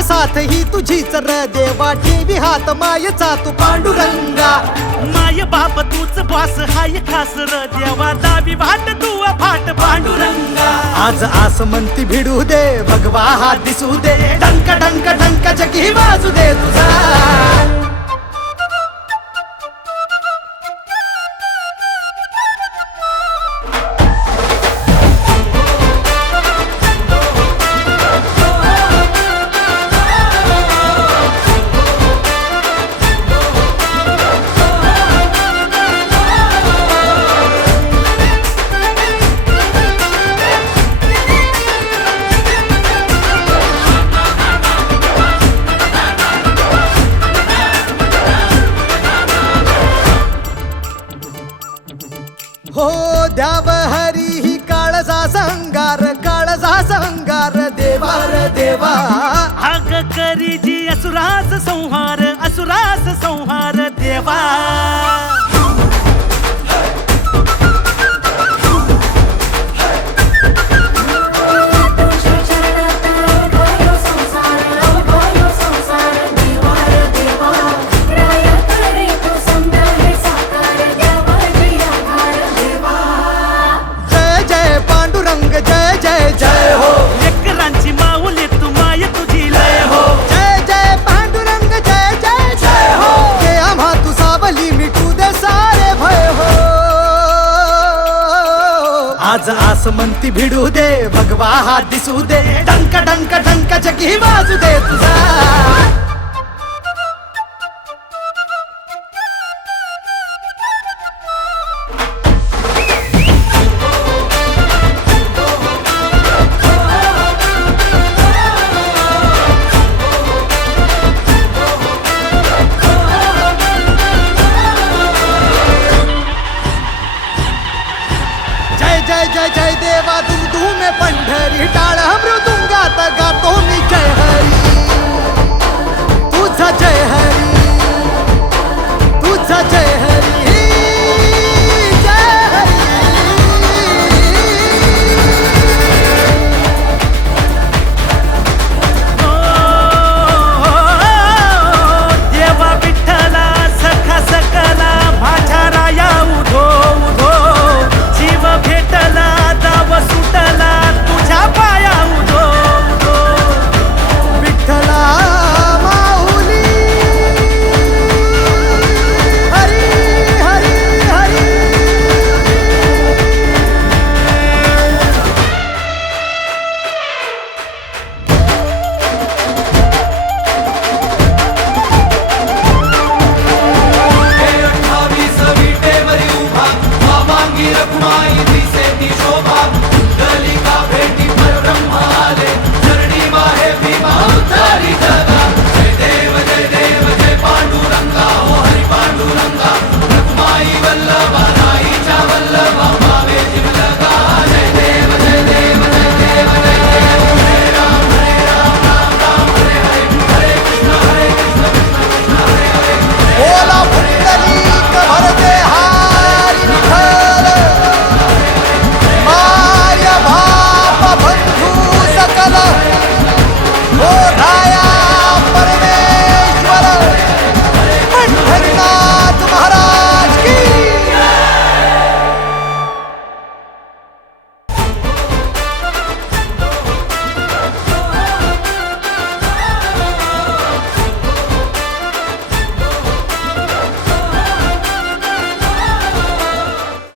माय साथ ही तुझीच र देवा, ठेवी हात मायचा तू पांडुरंगा. माय बाप तूच बॉस हाय खास र देवा, दावी वाट तू फाट पांडुरंगा. आज आस म्हणती भिडू दे, भगवा हा दिसू दे, डंक डंक डंक जगी वाजू दे तुझा. हो द्याव हरी ही काळजा संगार, काळजा संगार देवा र देवा. अग करी जी असुरास संहार, असुरास संहार देवा. जय जय जय हो, लेकरांची माऊली तू माय तुझी लय हो. जय जय पांडुरंग जय जय जय हो, हे आम्हा तू सावली मिटू दे सारे भय हो. आज आस म्हणती भिडू दे, भगवा हा दिसू दे, डंक डंक डंक जगी वाजू दे तुझा. जय जय जय देवा, तू में पंढरी टाळ